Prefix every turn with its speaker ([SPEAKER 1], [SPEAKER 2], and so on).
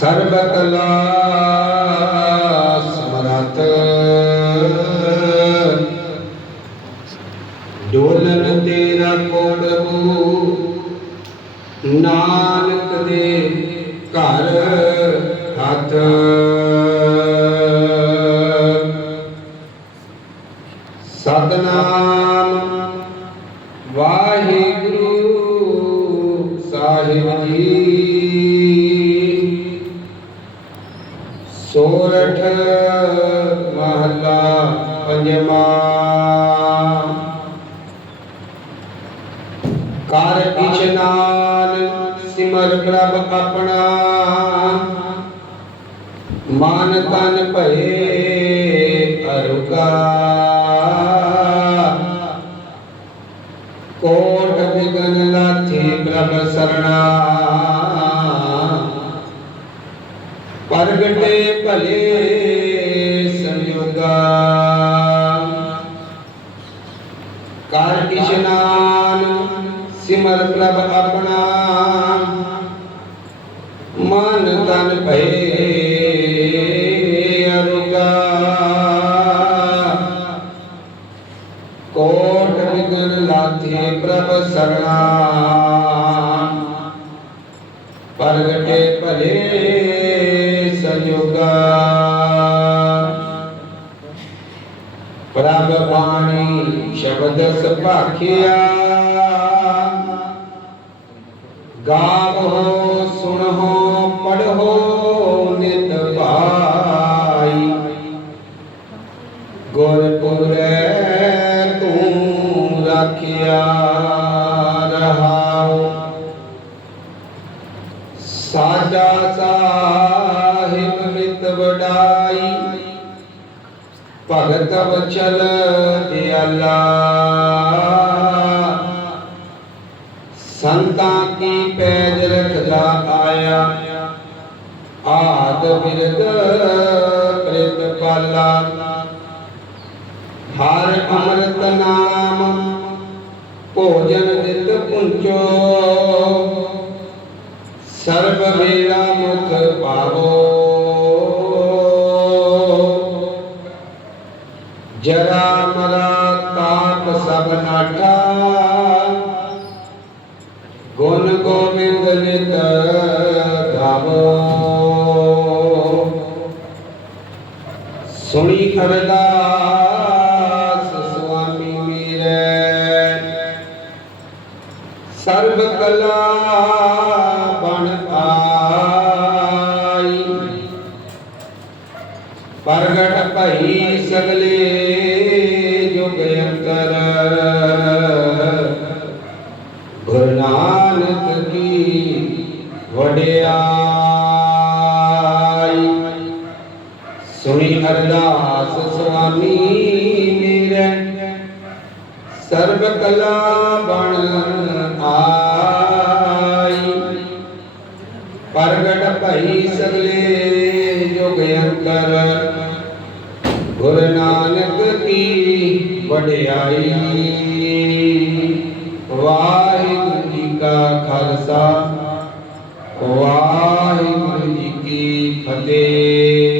[SPEAKER 1] ਸਰਬ ਕਲਾ ਸਮਰਤ ਡੋਲਨ ਤੇਰਾ ਕੋੜੂ ਨਾਨਕ ਦੇ ਘਰ ਹੱਥ। ਸਤਨਾਮ ਵਾਹਿਗੁਰੂ ਸਾਹਿਬ ਜੀ। ਮਹਲਾ ਪੰਜਵਾ। ਕਰ ਇਸ਼ਨਾਨ ਸਿਮਰ ਪ੍ਰਭ ਆਪਣਾ। ਮਨ ਤਨ ਭਏ ਅਰੁਗਾ। ਕੋਟ ਵਿਗਨ ਲਾਥੀ ਪ੍ਰਭ ਸਰਣਾ। ਪ੍ਰਗਟੇ ਭਲੇ ਸੰਯੋਗਾ ਕਰ ਇਸ਼ਨਾਨ ਸਿਮਰ ਪ੍ਰਭ ਆਪਣਾ। ਮਨ ਤਨ ਭਏ, ਅਰੁਗਾ। ਕੋਟ ਵਿਗਨ ਲਾਥੇ ਪ੍ਰਭ ਸਰਣਾ ਪ੍ਰਗਟੇ ਭਲੇ ਸੰਯੋਗਾ। ਪ੍ਰਭ ਬਾਣੀ ਸ਼ਬਦ ਸੁਭਾਖਿਆ। ਗਾਵੋ, ਸੁਣੋ, ਪੜ੍ਹੋ, ਨਿਤ ਭਾਈ। ਗੁਰਪੁਰੈ ਤੂੰ ਰਾਖਿਆ ਰਹਾਉ। ਸਾਜਾ ਸਾਹਿਬ ਮਿਤ ਵਡਾਈ। ਭਗਤ ਵਚਲ ਦਿਆਲਾ ਸੰਤਾਂ ਆਦ ਬਿਰਦ ਪ੍ਰਿਤ ਪਾਲਾ। ਹਰ ਅੰਮ੍ਰਿਤ ਨਾਮ, ਭੋਜਨ ਦਿੱਤ ਪੁੰਚੋ। ਸਰਬ ਵੇਲਾ ਮੁਖ ਪਾਵੋ। ਜਰਾ ਮਰਾ ਤਾਪ ਸਭ ਨਾਠਾ। ਗੁਣ ਗੋਬਿੰਦ ਨਿਤ ਗਾਵੋ ਅਰਦਾਸ ਸੁਆਮੀ ਮੇਰੇ ਸਰਬ ਕਲਾ ਬਣ ਆਈ ਪ੍ਰਗਟ ਭਈ ਸਗਲੇ ਜੁਗ ਅੰਤਰ। ਗੁਰੂ ਨਾਨਕ ਕੀ ਵਡਿਆ ਦਾਸ ਸੁਆਮੀ ਮੇਰੇ। ਸਰਬ ਕਲਾ ਬਣ ਆਈ। ਪ੍ਰਗਟ ਭਈ ਸਗਲੇ ਜੁਗ ਅੰਤਰ ਗੁਰ ਨਾਨਕ ਕੀ ਵਡਿਆਈ। ਵਾਹਿਗੁਰੂ ਜੀ ਕਾ ਖਾਲਸਾ। ਵਾਹਿਗੁਰੂ ਜੀ ਕੀ ਫਤਿਹ।